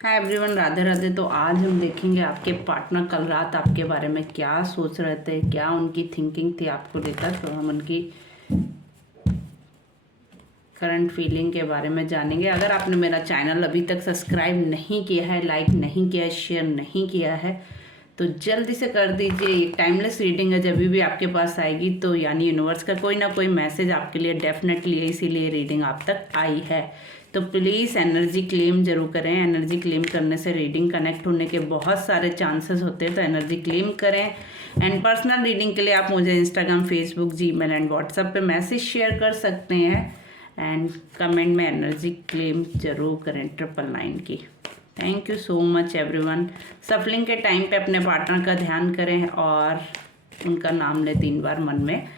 Hi everyone, Radhe Radhe. तो आज हम देखेंगे आपके पार्टनर कल रात आपके बारे में क्या सोच रहे थे, क्या उनकी थिंकिंग थी आपको लेकर। तो हम उनकी करंट फीलिंग के बारे में जानेंगे। अगर आपने मेरा चैनल अभी तक सब्सक्राइब नहीं किया है, लाइक नहीं किया है, शेयर नहीं किया है, तो जल्दी से कर दीजिए। टाइमलेस रीडिंग है, जब भी आपके पास आएगी तो यानी यूनिवर्स का कोई ना कोई मैसेज आपके लिए डेफिनेटली है, इसीलिए रीडिंग आप तक आई है। तो प्लीज़ एनर्जी क्लेम जरूर करें। एनर्जी क्लेम करने से रीडिंग कनेक्ट होने के बहुत सारे चांसेस होते हैं, तो एनर्जी क्लेम करें। एंड पर्सनल रीडिंग के लिए आप मुझे Instagram, Facebook, Gmail and WhatsApp पे मैसेज शेयर कर सकते हैं। एंड कमेंट में एनर्जी क्लेम जरूर करें 999 की। Thank you so much everyone. सफलिंग के टाइम पे अपने पार्टनर का ध्यान करें और उनका नाम लें 3 बार मन में।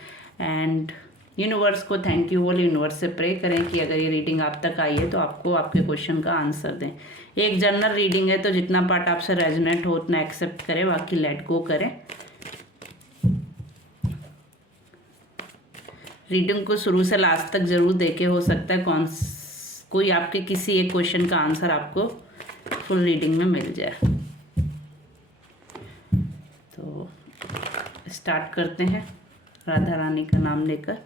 एंड यूनिवर्स को थैंक यू बोले, यूनिवर्स से प्रे करें कि अगर ये रीडिंग आप तक आई है तो आपको आपके क्वेश्चन का आंसर दें। एक जनरल रीडिंग है, तो जितना पार्ट आपसे रेजोनेट हो उतना एक्सेप्ट करें, बाकी लेट गो करें। रीडिंग को शुरू से लास्ट तक जरूर देखे, हो सकता है कोई आपके किसी एक क्वेश्चन का आंसर आपको फुल रीडिंग में मिल जाए। तो स्टार्ट करते हैं राधा रानी का नाम लेकर।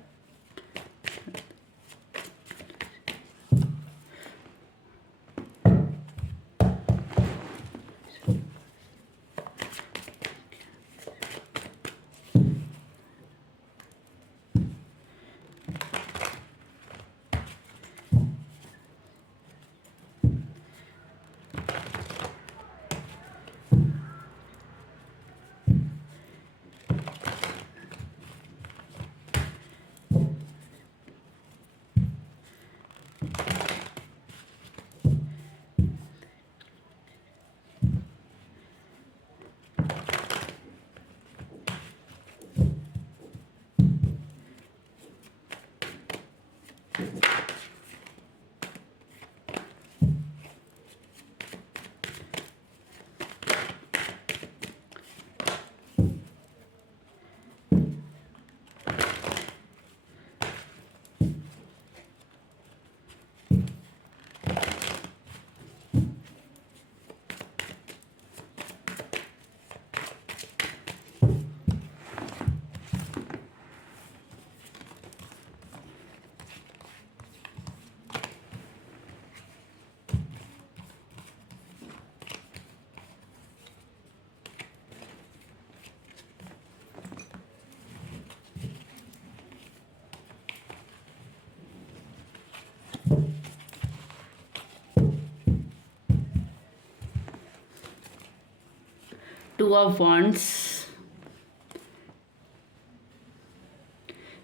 Two of Wands,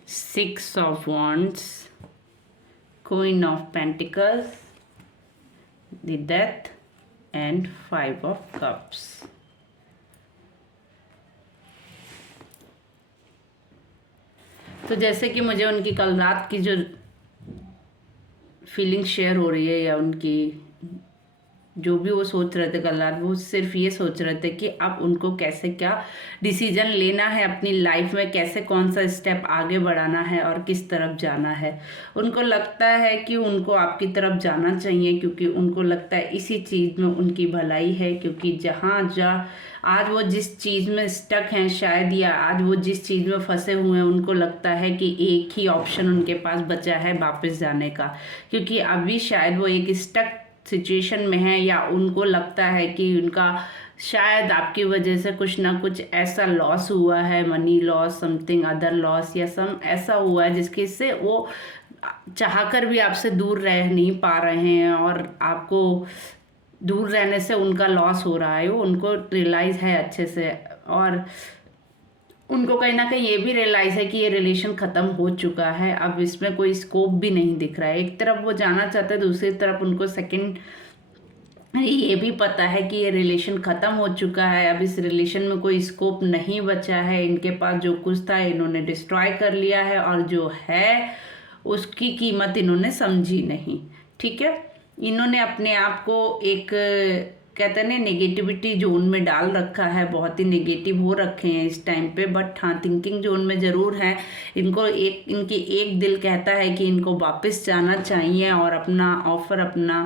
Six of Wands, Queen of Pentacles, the Death and Five of Cups. तो जैसे कि मुझे उनकी कल रात की जो फीलिंग शेयर हो रही है, या उनकी जो भी वो सोच रहे थे कल रात, वो सिर्फ ये सोच रहे थे कि अब उनको कैसे क्या डिसीजन लेना है अपनी लाइफ में, कैसे कौन सा स्टेप आगे बढ़ाना है और किस तरफ जाना है। उनको लगता है कि उनको आपकी तरफ जाना चाहिए, क्योंकि उनको लगता है इसी चीज़ में उनकी भलाई है। क्योंकि आज वो जिस चीज़ में स्टक हैं शायद, या आज वो जिस चीज़ में फंसे हुए हैं, उनको लगता है कि एक ही ऑप्शन उनके पास बचा है वापस जाने का। क्योंकि अभी शायद वो एक स्टक सिचुएशन में है, या उनको लगता है कि उनका शायद आपकी वजह से कुछ ना कुछ ऐसा लॉस हुआ है, money loss, something other laws, या सम ऐसा हुआ है जिसके से वो चाहकर भी आपसे दूर रह नहीं पा रहे हैं, और आपको दूर रहने से उनका लॉस हो रहा है। वो उनको रियलाइज़ है अच्छे से, और उनको कहीं ना कहीं ये भी रियलाइज़ है कि ये रिलेशन ख़त्म हो चुका है, अब इसमें कोई स्कोप भी नहीं दिख रहा है। एक तरफ वो जाना चाहते हैं, दूसरी तरफ उनको सेकंड ये भी पता है कि ये रिलेशन ख़त्म हो चुका है, अब इस रिलेशन में कोई स्कोप नहीं बचा है। इनके पास जो कुछ था इन्होंने डिस्ट्रॉय कर लिया है, और जो है उसकी कीमत इन्होंने समझी नहीं। ठीक है, इन्होंने अपने आप को एक कहते हैं ना नेगेटिविटी जोन में डाल रखा है, बहुत ही नेगेटिव हो रखे हैं इस टाइम पे, बट हाँ थिंकिंग जोन में ज़रूर है। इनकी एक दिल कहता है कि इनको वापस जाना चाहिए और अपना ऑफर, अपना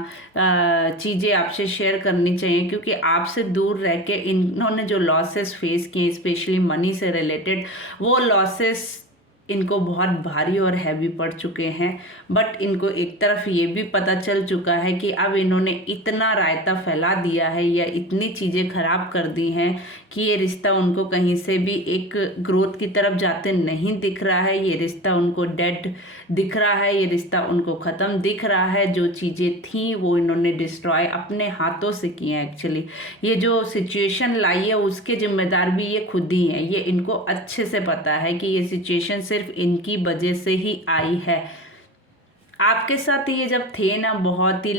चीज़ें आपसे शेयर करनी चाहिए, क्योंकि आपसे दूर रह के इन्होंने जो लॉसेस फेस किए स्पेशली मनी से रिलेटेड, वो लॉसेस इनको बहुत भारी और हैवी पड़ चुके हैं। बट इनको एक तरफ ये भी पता चल चुका है कि अब इन्होंने इतना रायता फैला दिया है या इतनी चीज़ें खराब कर दी हैं कि ये रिश्ता उनको कहीं से भी एक ग्रोथ की तरफ जाते नहीं दिख रहा है। ये रिश्ता उनको डेड दिख रहा है, ये रिश्ता उनको ख़त्म दिख रहा है। जो चीज़ें थी वो इन्होंने डिस्ट्रॉय अपने हाथों से की हैं। एक्चुअली ये जो सिचुएशन लाई है उसके जिम्मेदार भी ये खुद ही हैं। ये इनको अच्छे से पता है कि ये सिचुएशन सिर्फ इनकी वजह से ही आई है। आपके साथ ये जब थे ना, बहुत ही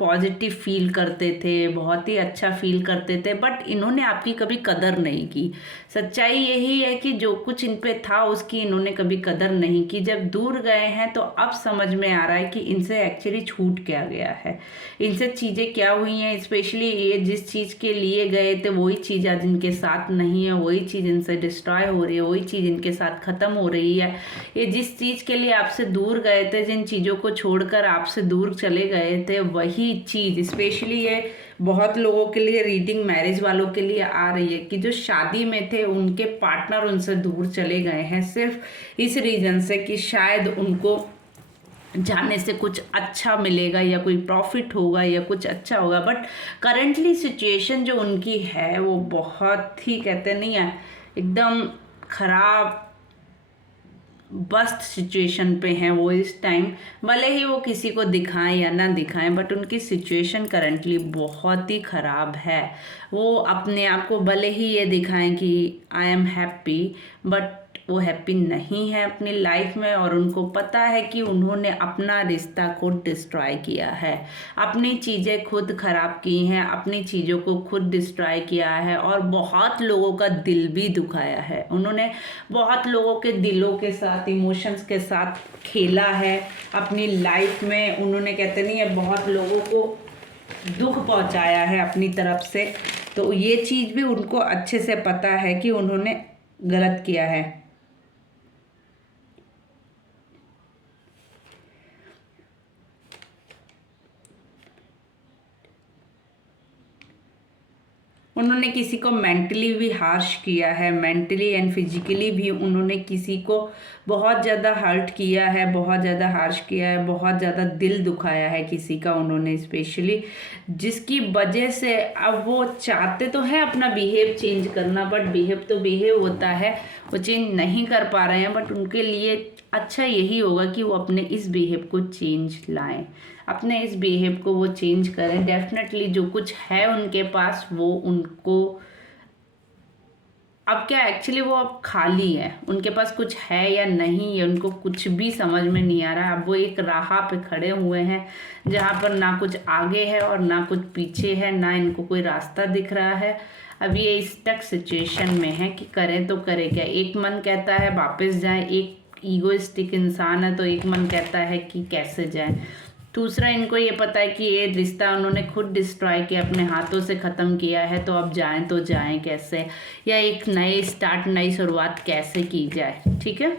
पॉजिटिव फील करते थे, बहुत ही अच्छा फील करते थे, बट इन्होंने आपकी कभी कदर नहीं की। सच्चाई यही है कि जो कुछ इन पे था उसकी इन्होंने कभी कदर नहीं की। जब दूर गए हैं तो अब समझ में आ रहा है कि इनसे एक्चुअली छूट क्या गया है, इनसे चीज़ें क्या हुई हैं। स्पेशली ये जिस चीज़ के लिए गए थे वही चीज़ आज इनके साथ नहीं है, वही चीज़ इनसे डिस्ट्रॉय हो रही है, वही चीज़ इनके साथ ख़त्म हो रही है। ये जिस चीज़ के लिए आपसे दूर गए थे, जिन चीज़ों को छोड़कर आपसे दूर चले गए थे, वही चीज़ स्पेशली ये बहुत लोगों के लिए, रीडिंग मैरिज वालों के लिए आ रही है कि जो शादी में थे उनके पार्टनर उनसे दूर चले गए हैं सिर्फ इस रीज़न से कि शायद उनको जाने से कुछ अच्छा मिलेगा या कोई प्रॉफिट होगा या कुछ अच्छा होगा। बट करेंटली सिचुएशन जो उनकी है वो बहुत ही, कहते नहीं है, एकदम खराब बस्ट सिचुएशन पे हैं वो इस टाइम। भले ही वो किसी को दिखाएं या ना दिखाएं, बट उनकी सिचुएशन करंटली बहुत ही ख़राब है। वो अपने आप को भले ही ये दिखाएं कि आई एम हैप्पी, बट वो हैप्पी नहीं है अपनी लाइफ में। और उनको पता है कि उन्होंने अपना रिश्ता खुद डिस्ट्रॉय किया है, अपनी चीज़ें खुद ख़राब की हैं, अपनी चीज़ों को खुद डिस्ट्रॉय किया है और बहुत लोगों का दिल भी दुखाया है। उन्होंने बहुत लोगों के दिलों के साथ, इमोशंस के साथ खेला है अपनी लाइफ में। उन्होंने, कहते नहीं है, बहुत लोगों को दुख पहुंचाया है अपनी तरफ से। तो ये चीज़ भी उनको अच्छे से पता है कि उन्होंने गलत किया है। उन्होंने किसी को मेंटली भी हार्श किया है, मेंटली एंड फिजिकली भी उन्होंने किसी को बहुत ज़्यादा हर्ट किया है, बहुत ज़्यादा हार्श किया है, बहुत ज़्यादा दिल दुखाया है किसी का उन्होंने स्पेशली, जिसकी वजह से अब वो चाहते तो हैं अपना बिहेव चेंज करना, बट बिहेव तो बिहेव होता है, वो चेंज नहीं कर पा रहे हैं। बट उनके लिए अच्छा यही होगा कि वो अपने इस बिहेव को चेंज लाएं, अपने इस बिहेव को वो चेंज करें। डेफिनेटली जो कुछ है उनके पास वो उनको अब क्या, एक्चुअली वो अब खाली है, उनके पास कुछ है या नहीं है उनको कुछ भी समझ में नहीं आ रहा है। अब वो एक राह पे खड़े हुए हैं जहाँ पर ना कुछ आगे है और ना कुछ पीछे है, ना इनको कोई रास्ता दिख रहा है। अब ये इस तक सिचुएशन में है कि करें तो करें क्या। एक मन कहता है वापस जाएं, एक ईगोइस्टिक इंसान है तो एक मन कहता है कि कैसे जाएं। दूसरा, इनको ये पता है कि ये रिश्ता उन्होंने खुद डिस्ट्रॉय किया, अपने हाथों से ख़त्म किया है, तो अब जाएं तो जाएं कैसे, या एक नए स्टार्ट, नई शुरुआत कैसे की जाए। ठीक है,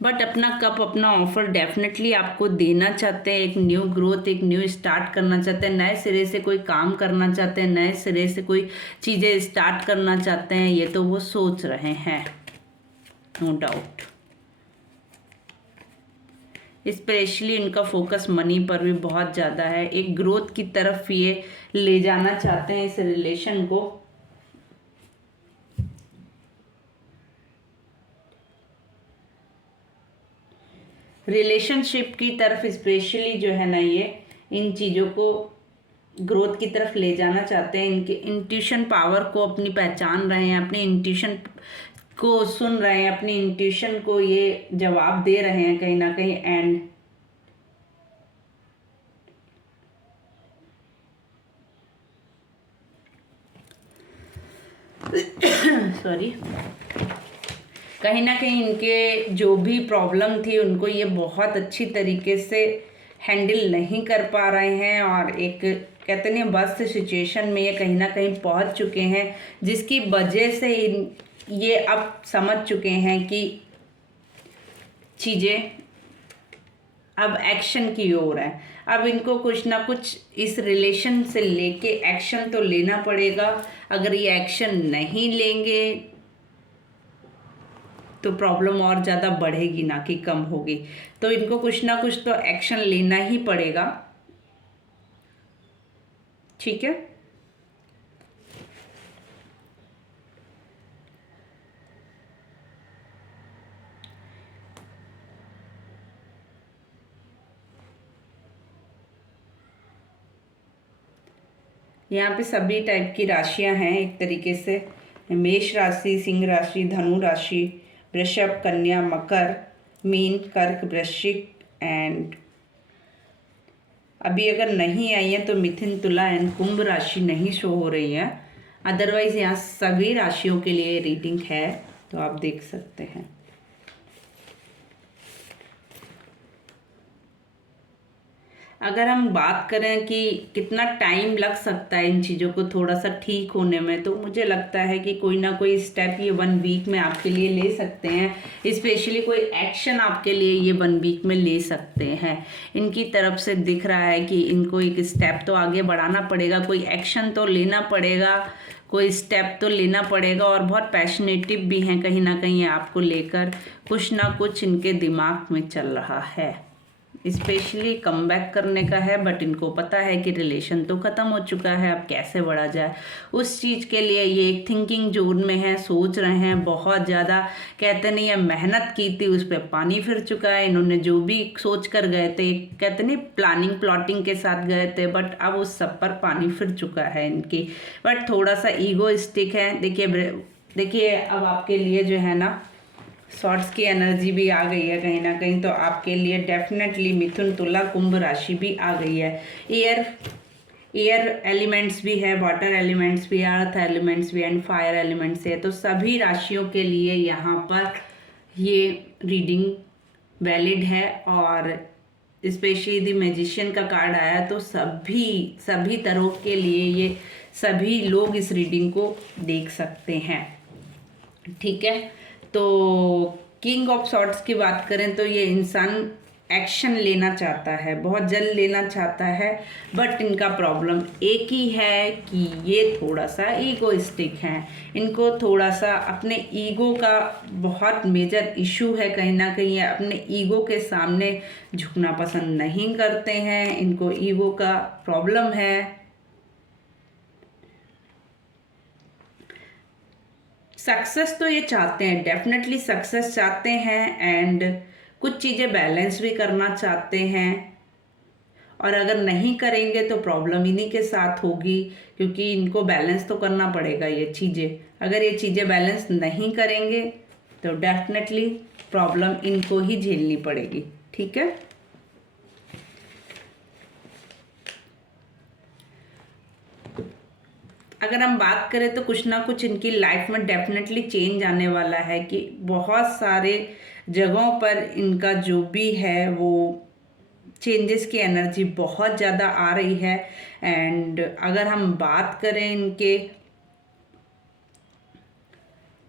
बट अपना कप, अपना ऑफर डेफिनेटली आपको देना चाहते हैं। एक न्यू ग्रोथ, एक न्यू स्टार्ट करना चाहते हैं, नए सिरे से कोई काम करना चाहते हैं, नए सिरे से कोई चीज़ें स्टार्ट करना चाहते हैं, ये तो वो सोच रहे हैं, नो डाउट। स्पेशली इनका फोकस मनी पर भी बहुत ज़्यादा है, एक ग्रोथ की तरफ ये ले जाना चाहते हैं इस रिलेशन को। रिलेशनशिप की तरफ स्पेशली जो है ना, ये इन चीज़ों को ग्रोथ की तरफ ले जाना चाहते हैं। इनके इंट्यूशन पावर को अपनी पहचान रहे हैं, अपनी इंट्यूशन को सुन रहे हैं, अपनी इंट्यूशन को ये जवाब दे रहे हैं कहीं ना कहीं। एंड सॉरी, कहीं ना कहीं इनके जो भी प्रॉब्लम थी उनको ये बहुत अच्छी तरीके से हैंडल नहीं कर पा रहे हैं और एक कहते नहीं वर्स्ट सिचुएशन में ये कहीं ना कहीं पहुंच चुके हैं, जिसकी वजह से ये अब समझ चुके हैं कि चीज़ें अब एक्शन की ओर है। अब इनको कुछ ना कुछ इस रिलेशन से लेके एक्शन तो लेना पड़ेगा। अगर ये एक्शन नहीं लेंगे तो प्रॉब्लम और ज़्यादा बढ़ेगी ना कि कम होगी। तो इनको कुछ ना कुछ तो एक्शन लेना ही पड़ेगा। ठीक है, यहाँ पे सभी टाइप की राशियां हैं एक तरीके से। मेष राशि, सिंह राशि, धनु राशि, वृषभ, कन्या, मकर, मीन, कर्क, वृश्चिक एंड अभी अगर नहीं आई है तो मिथुन, तुला एंड कुंभ राशि नहीं शो हो रही है। अदरवाइज यहाँ सभी राशियों के लिए रीडिंग है, तो आप देख सकते हैं। अगर हम बात करें कि कितना टाइम लग सकता है इन चीज़ों को थोड़ा सा ठीक होने में, तो मुझे लगता है कि कोई ना कोई स्टेप ये 1 वीक में आपके लिए ले सकते हैं। स्पेशली कोई एक्शन आपके लिए ये 1 वीक में ले सकते हैं। इनकी तरफ से दिख रहा है कि इनको एक स्टेप तो आगे बढ़ाना पड़ेगा, कोई एक्शन तो लेना पड़ेगा, कोई स्टेप तो लेना पड़ेगा। और बहुत पैशनेटिव भी हैं कहीं ना कहीं आपको लेकर, कुछ ना कुछ इनके दिमाग में चल रहा है। स्पेशली कम बैक करने का है, बट इनको पता है कि रिलेशन तो ख़त्म हो चुका है, अब कैसे बढ़ा जाए उस चीज़ के लिए ये एक थिंकिंग जोन में है, सोच रहे हैं बहुत ज़्यादा। कहते नहीं है मेहनत की थी उस पर पानी फिर चुका है। इन्होंने जो भी सोच कर गए थे, कहते नहीं प्लानिंग प्लॉटिंग के साथ गए थे, बट अब उस सब पर पानी फिर चुका है इनकी। बट थोड़ा सा ईगो स्टिक है। देखिए अब आपके लिए जो है ना शॉर्ट्स की एनर्जी भी आ गई है कहीं ना कहीं, तो आपके लिए डेफिनेटली मिथुन, तुला, कुंभ राशि भी आ गई है। एयर एलिमेंट्स भी है, वाटर एलिमेंट्स भी है, अर्थ एलिमेंट्स भी एंड फायर एलिमेंट्स है। तो सभी राशियों के लिए यहाँ पर ये रीडिंग वैलिड है। और स्पेशली द मैजिशियन का कार्ड आया, तो सभी तरह के लिए ये सभी लोग इस रीडिंग को देख सकते हैं। ठीक है, तो किंग ऑफ सॉर्ड्स की बात करें तो ये इंसान एक्शन लेना चाहता है, बहुत जल्द लेना चाहता है, बट इनका प्रॉब्लम एक ही है कि ये थोड़ा सा ईगोइस्टिक हैं। इनको थोड़ा सा अपने ईगो का बहुत मेजर इशू है कहीं ना कहीं। अपने ईगो के सामने झुकना पसंद नहीं करते हैं, इनको ईगो का प्रॉब्लम है। सक्सेस तो ये चाहते हैं, डेफिनेटली सक्सेस चाहते हैं एंड कुछ चीज़ें बैलेंस भी करना चाहते हैं। और अगर नहीं करेंगे तो प्रॉब्लम इन्हीं के साथ होगी, क्योंकि इनको बैलेंस तो करना पड़ेगा ये चीज़ें। अगर ये चीज़ें बैलेंस नहीं करेंगे तो डेफिनेटली प्रॉब्लम इनको ही झेलनी पड़ेगी। ठीक है, अगर हम बात करें तो कुछ ना कुछ इनकी लाइफ में डेफिनेटली चेंज आने वाला है, कि बहुत सारे जगहों पर इनका जो भी है वो चेंजेस की एनर्जी बहुत ज़्यादा आ रही है। एंड अगर हम बात करें इनके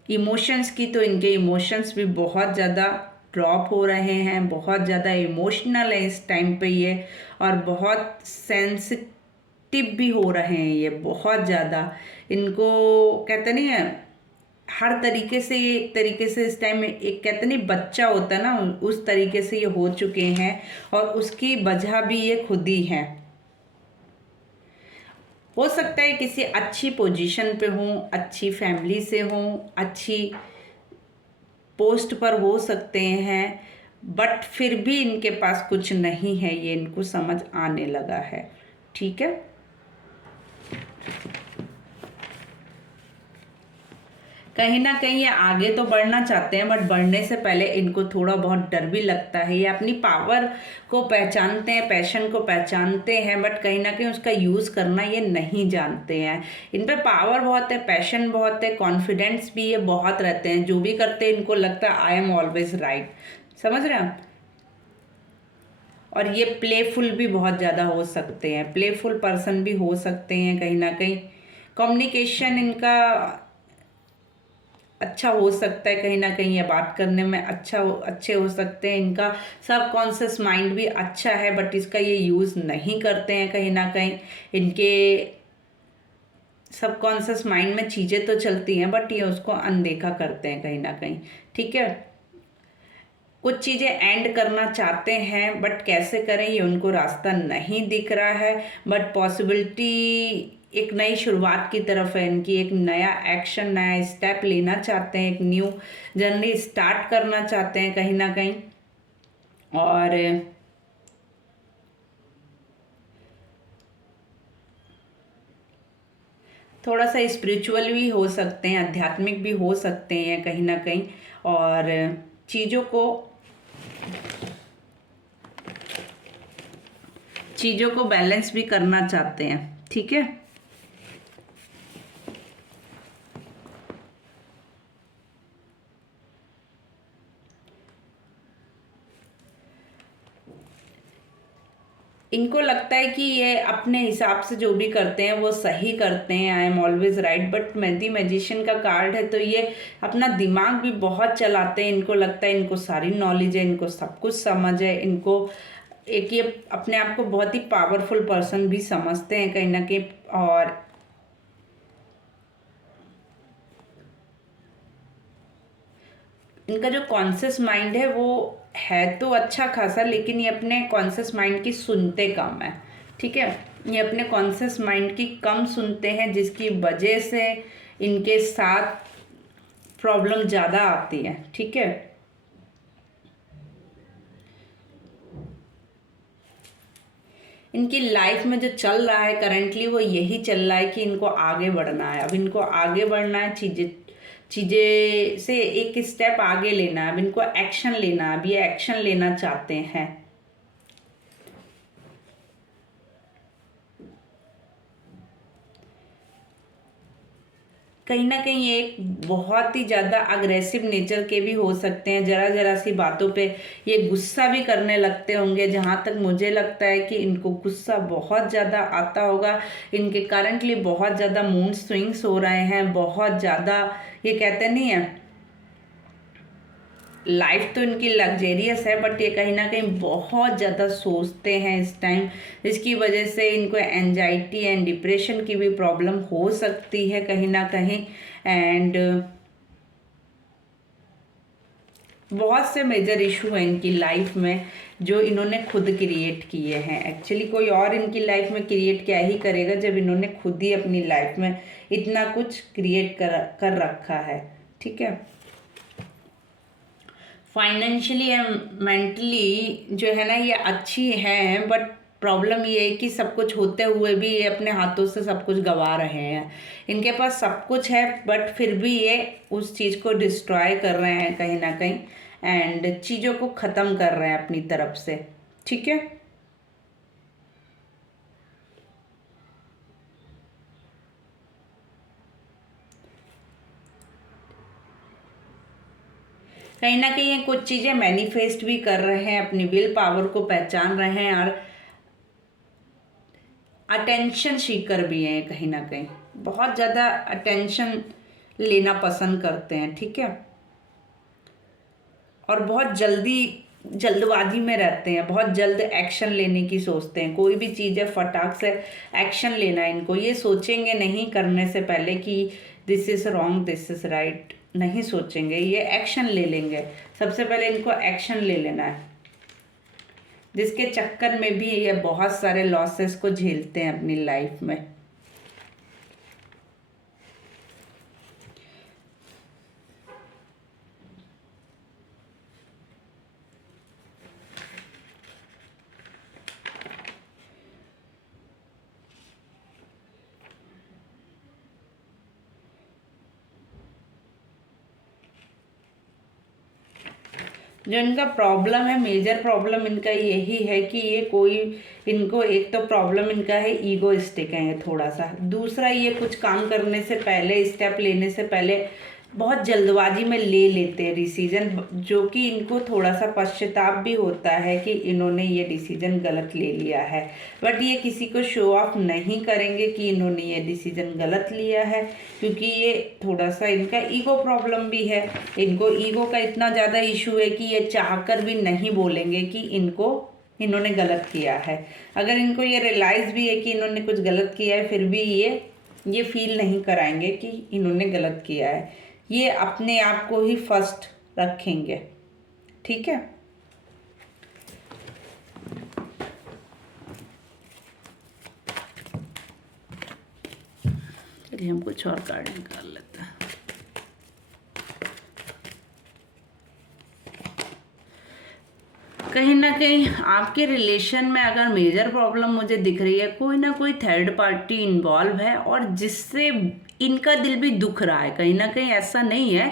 इमोशंस की, तो इनके इमोशंस भी बहुत ज़्यादा ड्रॉप हो रहे हैं, बहुत ज़्यादा इमोशनल है इस टाइम पे ये, और बहुत सेंसिटिव भी हो रहे हैं ये बहुत ज़्यादा। इनको कहते नहीं है हर तरीके से, ये एक तरीके से इस टाइम में एक कहते नहीं बच्चा होता है ना, उस तरीके से ये हो चुके हैं। और उसकी वजह भी ये खुद ही है। हो सकता है किसी अच्छी पोजीशन पे हों, अच्छी फैमिली से हों, अच्छी पोस्ट पर हो सकते हैं, बट फिर भी इनके पास कुछ नहीं है, ये इनको समझ आने लगा है। ठीक है, कहीं ना कहीं ये आगे तो बढ़ना चाहते हैं, बट बढ़ने से पहले इनको थोड़ा बहुत डर भी लगता है। ये अपनी पावर को पहचानते हैं, पैशन को पहचानते हैं, बट कहीं ना कहीं उसका यूज़ करना ये नहीं जानते हैं। इन पे पावर बहुत है, पैशन बहुत है, कॉन्फिडेंस भी ये बहुत रहते हैं। जो भी करते हैं इनको लगता है आई एम ऑलवेज राइट। समझ रहे हैं आप? और ये प्लेफुल भी बहुत ज़्यादा हो सकते हैं, प्लेफुल पर्सन भी हो सकते हैं कहीं ना कहीं। कम्युनिकेशन इनका अच्छा हो सकता है कहीं ना कहीं, ये बात करने में अच्छे हो सकते हैं। इनका सब कॉन्शियस माइंड भी अच्छा है, बट इसका ये यूज़ नहीं करते हैं कहीं ना कहीं। इनके सबकॉन्शियस माइंड में चीज़ें तो चलती हैं, बट ये उसको अनदेखा करते हैं कहीं ना कहीं। ठीक है, कुछ चीज़ें एंड करना चाहते हैं, बट कैसे करें ये उनको रास्ता नहीं दिख रहा है। बट पॉसिबिलिटी एक नई शुरुआत की तरफ है इनकी, एक नया एक्शन, नया स्टेप लेना चाहते हैं, एक न्यू जर्नी स्टार्ट करना चाहते हैं कहीं ना कहीं। और थोड़ा सा स्पिरिचुअल भी हो सकते हैं, आध्यात्मिक भी हो सकते हैं कहीं ना कहीं। और चीज़ों को बैलेंस भी करना चाहते हैं। ठीक है, इनको लगता है कि ये अपने हिसाब से जो भी करते हैं वो सही करते हैं, I am always right. But mehndi magician का कार्ड है, तो ये अपना दिमाग भी बहुत चलाते हैं। इनको लगता है इनको सारी नॉलेज है, इनको सब कुछ समझ है, इनको एक ये अपने आप को बहुत ही पावरफुल पर्सन भी समझते हैं कहीं ना कहीं। और इनका जो कॉन्शियस माइंड है वो है तो अच्छा खासा, लेकिन ये अपने कॉन्शियस माइंड की सुनते कम है। ठीक है, ये अपने कॉन्शियस माइंड की कम सुनते हैं, जिसकी वजह से इनके साथ प्रॉब्लम ज़्यादा आती है। ठीक है, इनकी लाइफ में जो चल रहा है करेंटली वो यही चल रहा है कि इनको आगे बढ़ना है। अब इनको आगे बढ़ना है, चीज़ें चीज़ें से एक स्टेप आगे लेना है। अब इनको एक्शन लेना है, अब ये एक्शन लेना चाहते हैं। कहीं ना कहीं ये एक बहुत ही ज़्यादा अग्रेसिव नेचर के भी हो सकते हैं। ज़रा ज़रा सी बातों पे ये गुस्सा भी करने लगते होंगे। जहाँ तक मुझे लगता है कि इनको गुस्सा बहुत ज़्यादा आता होगा। इनके करंटली बहुत ज़्यादा मूड स्विंग्स हो रहे हैं, बहुत ज़्यादा। ये कहते नहीं है, लाइफ तो इनकी लग्जेरियस है, बट ये कहीं ना कहीं बहुत ज़्यादा सोचते हैं इस टाइम, जिसकी वजह से इनको एंजाइटी एंड डिप्रेशन की भी प्रॉब्लम हो सकती है कहीं ना कहीं। एंड बहुत से मेजर इशू हैं इनकी लाइफ में जो इन्होंने खुद क्रिएट किए हैं। एक्चुअली कोई और इनकी लाइफ में क्रिएट क्या ही करेगा, जब इन्होंने खुद ही अपनी लाइफ में इतना कुछ क्रिएट कर रखा है। ठीक है, फाइनेंशियली एंड मेंटली जो है ना ये अच्छी है, बट प्रॉब्लम ये है कि सब कुछ होते हुए भी ये अपने हाथों से सब कुछ गंवा रहे हैं। इनके पास सब कुछ है, बट फिर भी ये उस चीज़ को डिस्ट्रॉय कर रहे हैं कहीं ना कहीं, एंड चीज़ों को ख़त्म कर रहे हैं अपनी तरफ से। ठीक है, कहीं ना कहीं ये कुछ चीज़ें मैनिफेस्ट भी कर रहे हैं, अपनी विल पावर को पहचान रहे हैं, और अटेंशन सीकर भी हैं कहीं ना कहीं। बहुत ज़्यादा अटेंशन लेना पसंद करते हैं। ठीक है, और बहुत जल्दबाजी में रहते हैं, बहुत जल्द एक्शन लेने की सोचते हैं। कोई भी चीज़ है फटाक से एक्शन लेना है इनको। ये सोचेंगे नहीं करने से पहले कि this is wrong this is right, नहीं सोचेंगे, ये एक्शन ले लेंगे। सबसे पहले इनको एक्शन ले लेना है, जिसके चक्कर में भी ये बहुत सारे लॉसेस को झेलते हैं अपनी लाइफ में। जो इनका प्रॉब्लम है, मेजर प्रॉब्लम इनका यही है कि ये कोई, इनको एक तो प्रॉब्लम इनका है ईगोइस्टिक है ये थोड़ा सा। दूसरा, ये कुछ काम करने से पहले, स्टेप लेने से पहले बहुत जल्दबाजी में ले लेते हैं डिसीजन, जो कि इनको थोड़ा सा पश्चाताप भी होता है कि इन्होंने ये डिसीजन गलत ले लिया है। बट ये किसी को शो ऑफ नहीं करेंगे कि इन्होंने ये डिसीजन गलत लिया है, क्योंकि ये थोड़ा सा इनका ईगो प्रॉब्लम भी है। इनको ईगो का इतना ज़्यादा इशू है कि ये चाहकर भी नहीं बोलेंगे कि इन्होंने गलत किया है। अगर इनको ये रियलाइज़ भी है कि इन्होंने कुछ गलत किया है, फिर भी ये फील नहीं कराएंगे कि इन्होंने गलत किया है। ये अपने आप को ही फर्स्ट रखेंगे। ठीक है, चलिए हम कुछ और कार्ड निकाल लेते हैं। कहीं ना कहीं आपके रिलेशन में अगर मेजर प्रॉब्लम मुझे दिख रही है, कोई ना कोई थर्ड पार्टी इन्वॉल्व है और जिससे इनका दिल भी दुख रहा है। कहीं ना कहीं ऐसा नहीं है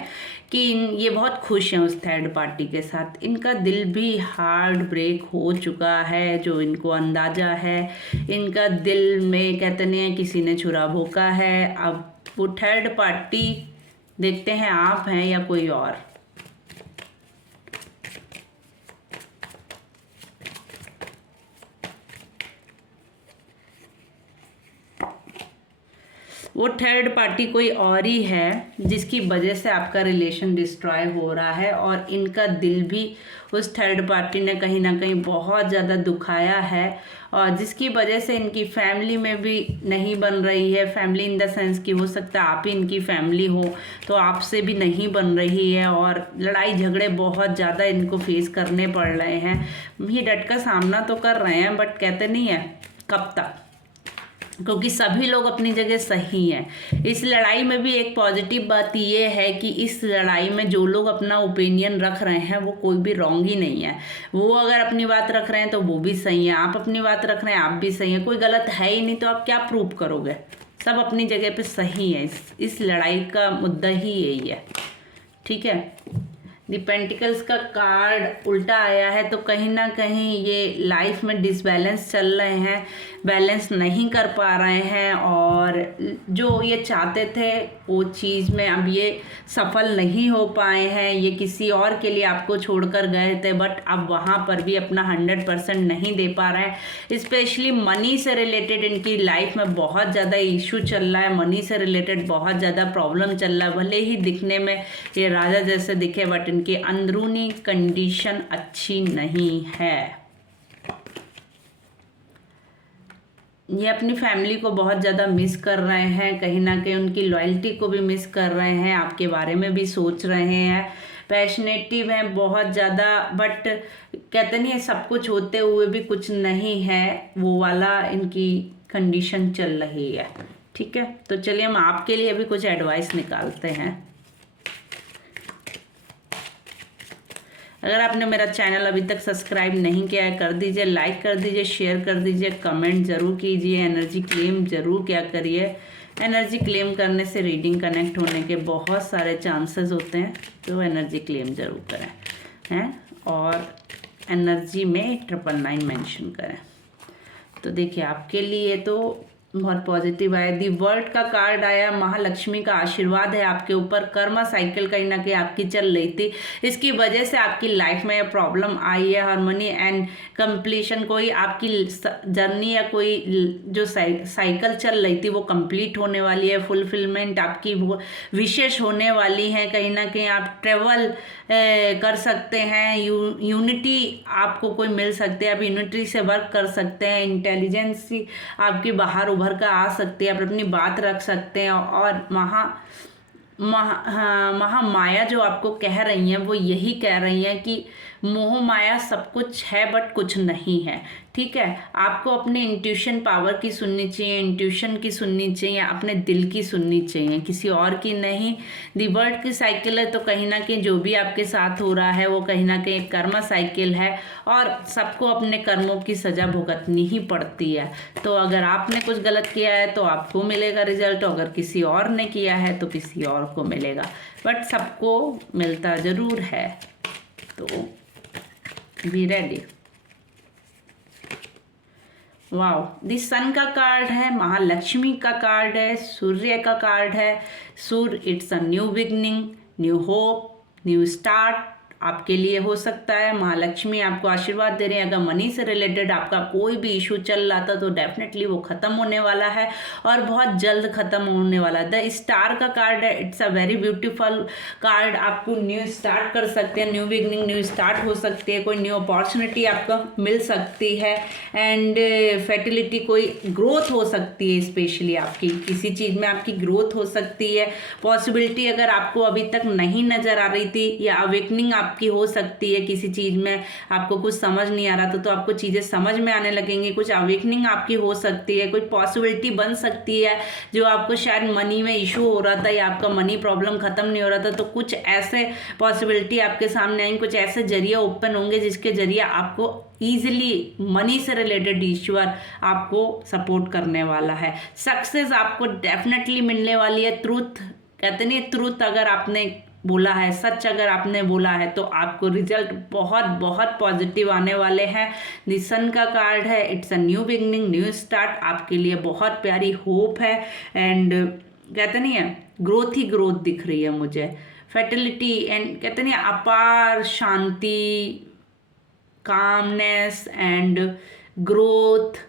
कि ये बहुत खुश हैं उस थर्ड पार्टी के साथ, इनका दिल भी हार्ड ब्रेक हो चुका है। जो इनको अंदाज़ा है, इनका दिल में कहते नहीं है किसी ने छुरा भोंका है। अब वो थर्ड पार्टी देखते हैं आप हैं या कोई और। वो थर्ड पार्टी कोई और ही है जिसकी वजह से आपका रिलेशन डिस्ट्रॉय हो रहा है, और इनका दिल भी उस थर्ड पार्टी ने कहीं ना कहीं बहुत ज़्यादा दुखाया है, और जिसकी वजह से इनकी फैमिली में भी नहीं बन रही है। फैमिली इन द सेंस कि हो सकता है आप ही इनकी फैमिली हो, तो आपसे भी नहीं बन रही है, और लड़ाई झगड़े बहुत ज़्यादा इनको फेस करने पड़ रहे हैं। ये डट का सामना तो कर रहे हैं, बट कहते नहीं है कब तक, क्योंकि सभी लोग अपनी जगह सही हैं। इस लड़ाई में भी एक पॉजिटिव बात ये है कि इस लड़ाई में जो लोग अपना ओपिनियन रख रहे हैं वो कोई भी रॉन्ग ही नहीं है। वो अगर अपनी बात रख रहे हैं तो वो भी सही है, आप अपनी बात रख रहे हैं आप भी सही हैं, कोई गलत है ही नहीं, तो आप क्या प्रूव करोगे। सब अपनी जगह पे सही है। इस लड़ाई का मुद्दा ही यही है। ठीक है, दी पेंटिकल्स का कार्ड उल्टा आया है, तो कहीं ना कहीं ये लाइफ में डिसबैलेंस चल रहे हैं, बैलेंस नहीं कर पा रहे हैं, और जो ये चाहते थे वो चीज़ में अब ये सफल नहीं हो पाए हैं। ये किसी और के लिए आपको छोड़कर गए थे, बट अब वहाँ पर भी अपना 100% नहीं दे पा रहे हैं। स्पेशली मनी से रिलेटेड इनकी लाइफ में बहुत ज़्यादा इशू चल रहा है, मनी से रिलेटेड बहुत ज़्यादा प्रॉब्लम चल रहा है। भले ही दिखने में ये राजा जैसे दिखे, बट इनकी अंदरूनी कंडीशन अच्छी नहीं है। ये अपनी फैमिली को बहुत ज़्यादा मिस कर रहे हैं, कहीं ना कहीं उनकी लॉयल्टी को भी मिस कर रहे हैं, आपके बारे में भी सोच रहे हैं, पैशनेटिव हैं बहुत ज़्यादा, बट कहते नहीं है सब कुछ होते हुए भी कुछ नहीं है, वो वाला इनकी कंडीशन चल रही है। ठीक है, तो चलिए हम आपके लिए अभी कुछ एडवाइस निकालते हैं। अगर आपने मेरा चैनल अभी तक सब्सक्राइब नहीं किया है कर दीजिए, लाइक कर दीजिए, शेयर कर दीजिए, कमेंट ज़रूर कीजिए, एनर्जी क्लेम ज़रूर क्या करिए। एनर्जी क्लेम करने से रीडिंग कनेक्ट होने के बहुत सारे चांसेस होते हैं, तो एनर्जी क्लेम ज़रूर करें हैं, और एनर्जी में 999 मेंशन करें। तो देखिए आपके लिए तो बहुत पॉजिटिव आया। दी वर्ल्ड का कार्ड आया, महालक्ष्मी का आशीर्वाद है आपके ऊपर। कर्मा साइकिल कहीं ना कहीं आपकी चल रही थी, इसकी वजह से आपकी लाइफ में प्रॉब्लम आई है। हार्मनी एंड कंप्लीशन, कोई आपकी जर्नी या कोई जो साइकिल चल रही थी वो कंप्लीट होने वाली है। फुलफिलमेंट आपकी वो विशेष होने वाली है। कहीं ना कहीं आप ट्रेवल कर सकते हैं, यूनिटी आपको कोई मिल सकती है, आप यूनिटी से वर्क कर सकते हैं। इंटेलिजेंस आपकी बाहर उभर कर आ सकती है, आप अपनी बात रख सकते हैं। और महामाया जो आपको कह रही हैं वो यही कह रही हैं कि मोह माया सब कुछ है बट कुछ नहीं है। ठीक है, आपको अपने इंट्यूशन पावर की सुननी चाहिए, इंट्यूशन की सुननी चाहिए, अपने दिल की सुननी चाहिए, किसी और की नहीं। दी वर्ल्ड की साइकिल है, तो कहीं ना कहीं जो भी आपके साथ हो रहा है वो कहीं ना कहीं कर्म साइकिल है, और सबको अपने कर्मों की सज़ा भुगतनी ही पड़ती है। तो अगर आपने कुछ गलत किया है तो आपको मिलेगा रिजल्ट, अगर किसी और ने किया है तो किसी और को मिलेगा, बट सबको मिलता ज़रूर है। तो बी रेडी। वाओ, दी सन का कार्ड है, महालक्ष्मी का कार्ड है, सूर्य का कार्ड है। सूर्य, it's a new beginning, new hope, new start आपके लिए हो सकता है। महालक्ष्मी आपको आशीर्वाद दे रहे हैं। अगर मनी से रिलेटेड आपका कोई भी इशू चल रहा था तो डेफिनेटली वो खत्म होने वाला है और बहुत जल्द खत्म होने वाला है। द स्टार का कार्ड है, it's a very beautiful card. आपको न्यू स्टार्ट कर सकते हैं, न्यू बिगनिंग, न्यू स्टार्ट हो सकती है, कोई न्यू अपॉर्चुनिटी आपको मिल सकती है। एंड फर्टिलिटी, कोई ग्रोथ हो सकती है, स्पेशली आपकी किसी चीज़ में आपकी ग्रोथ हो सकती है। पॉसिबिलिटी अगर आपको अभी तक नहीं नज़र आ रही थी, या अवेकनिंग आपकी हो सकती है किसी चीज़ में, आपको कुछ समझ नहीं आ रहा था तो आपको चीज़ें समझ में आने लगेंगी। कुछ अवेकनिंग आपकी हो सकती है, कुछ पॉसिबिलिटी बन सकती है। जो आपको शायद मनी में इशू हो रहा था या आपका मनी प्रॉब्लम खत्म नहीं हो रहा था, तो कुछ ऐसे पॉसिबिलिटी आपके सामने आएंगे, कुछ ऐसे जरिए ओपन होंगे जिसके जरिए आपको ईजिली मनी से रिलेटेड ईश्वर आपको सपोर्ट करने वाला है। सक्सेस आपको डेफिनेटली मिलने वाली है। ट्रूथ कहते नहीं, ट्रूथ अगर आपने बोला है, सच अगर आपने बोला है, तो आपको रिजल्ट बहुत बहुत पॉजिटिव आने वाले हैं। द सन का कार्ड है, it's a new beginning, new start आपके लिए बहुत प्यारी होप है। एंड कहते नहीं है, ग्रोथ ही ग्रोथ दिख रही है मुझे। फर्टिलिटी एंड कहते नहीं, अपार शांति, कामनेस एंड ग्रोथ,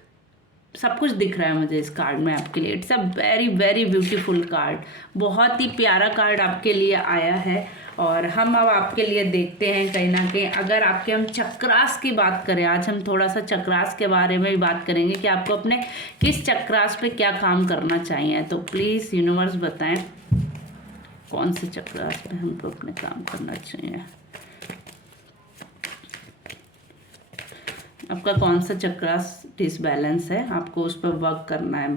सब कुछ दिख रहा है मुझे इस कार्ड में आपके लिए। It's a very very beautiful card, बहुत ही प्यारा कार्ड आपके लिए आया है। और हम अब आपके लिए देखते हैं कहीं ना कहीं, अगर आपके हम चक्रास की बात करें, आज हम थोड़ा सा चक्रास के बारे में भी बात करेंगे कि आपको अपने किस चक्रास पे क्या काम करना चाहिए। तो प्लीज़ यूनिवर्स बताएं कौन से चक्रास पे हमको अपने काम करना चाहिए। आपका कौन सा चक्रास डिसबैलेंस है, आपको उस पर वर्क करना है।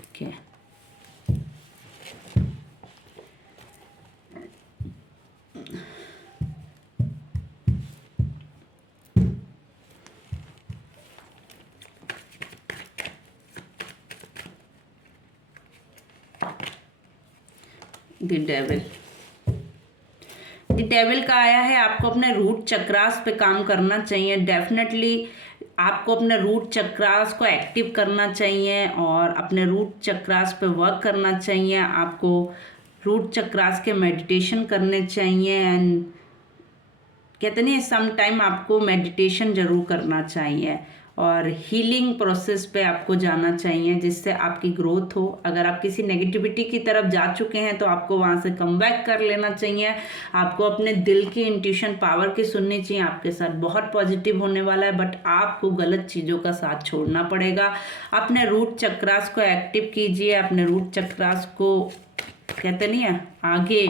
Okay, the devil, the devil का आया है। आपको अपने रूट चक्रास पे काम करना चाहिए। डेफिनेटली आपको अपने रूट चक्रास को एक्टिव करना चाहिए और अपने रूट चक्रास पे वर्क करना चाहिए। आपको रूट चक्रास के मेडिटेशन करने चाहिए। एंड कहते नहीं, सम टाइम आपको मेडिटेशन जरूर करना चाहिए और हीलिंग प्रोसेस पे आपको जाना चाहिए, जिससे आपकी ग्रोथ हो। अगर आप किसी नेगेटिविटी की तरफ जा चुके हैं तो आपको वहाँ से कम बैक कर लेना चाहिए। आपको अपने दिल की इंट्यूशन पावर की सुननी चाहिए। आपके साथ बहुत पॉजिटिव होने वाला है, बट आपको गलत चीज़ों का साथ छोड़ना पड़ेगा। अपने रूट चक्रास को एक्टिव कीजिए, अपने रूट चक्रास को कहते नहीं है आगे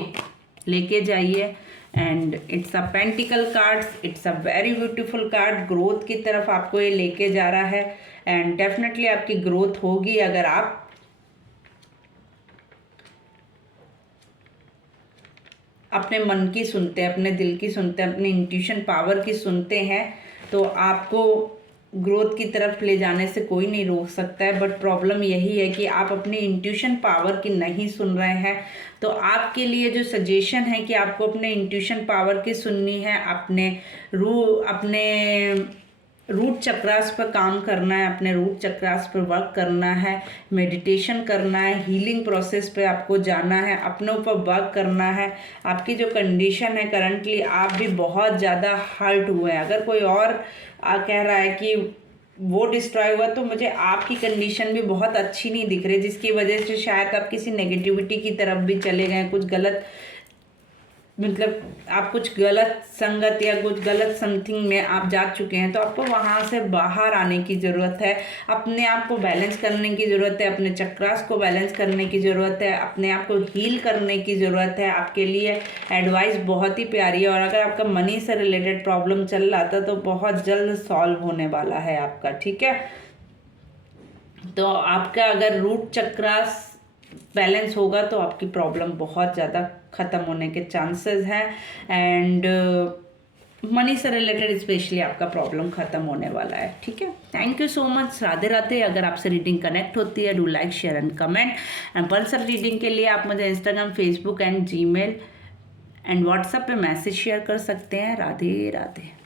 लेके जाइए। And it's a pentacle cards, it's a very beautiful card. Growth की तरफ आपको ये लेके जा रहा है एंड डेफिनेटली आपकी ग्रोथ होगी अगर आप अपने मन की सुनते हैं, अपने दिल की सुनते हैं, अपनी इंट्यूशन पावर की सुनते हैं, तो आपको ग्रोथ की तरफ ले जाने से कोई नहीं रोक सकता है। बट प्रॉब्लम यही है कि आप अपनी इंट्यूशन पावर की नहीं सुन रहे हैं। तो आपके लिए जो सजेशन है कि आपको अपने इंट्यूशन पावर की सुननी है, अपने रूट चक्रास पर काम करना है, अपने रूट चक्रास पर वर्क करना है, मेडिटेशन करना है, हीलिंग प्रोसेस पे आपको जाना है, अपने ऊपर वर्क करना है। आपकी जो कंडीशन है करंटली, आप भी बहुत ज़्यादा हर्ट हुए हैं। अगर कोई और कह रहा है कि वो डिस्ट्रॉय हुआ, तो मुझे आपकी कंडीशन भी बहुत अच्छी नहीं दिख रही, जिसकी वजह से शायद आप किसी नेगेटिविटी की तरफ भी चले गए, कुछ गलत, मतलब आप कुछ गलत संगत या कुछ गलत समथिंग में आप जा चुके हैं। तो आपको वहाँ से बाहर आने की ज़रूरत है, अपने आप को बैलेंस करने की ज़रूरत है, अपने चक्रास को बैलेंस करने की ज़रूरत है, अपने आप को हील करने की ज़रूरत है। आपके लिए एडवाइस बहुत ही प्यारी है। और अगर आपका मनी से रिलेटेड प्रॉब्लम चल रहा था तो बहुत जल्द सॉल्व होने वाला है आपका, ठीक है। तो आपका अगर रूट चक्रास बैलेंस होगा तो आपकी प्रॉब्लम बहुत ज़्यादा ख़त्म होने के चांसेस हैं। एंड मनी से रिलेटेड स्पेशली आपका प्रॉब्लम खत्म होने वाला है। ठीक है, thank you so much. Radhe Radhe. अगर आपसे रीडिंग कनेक्ट होती है, do like share and comment. And personal reading के लिए आप मुझे Instagram, Facebook and Gmail and WhatsApp पे मैसेज शेयर कर सकते हैं। राधे राधे।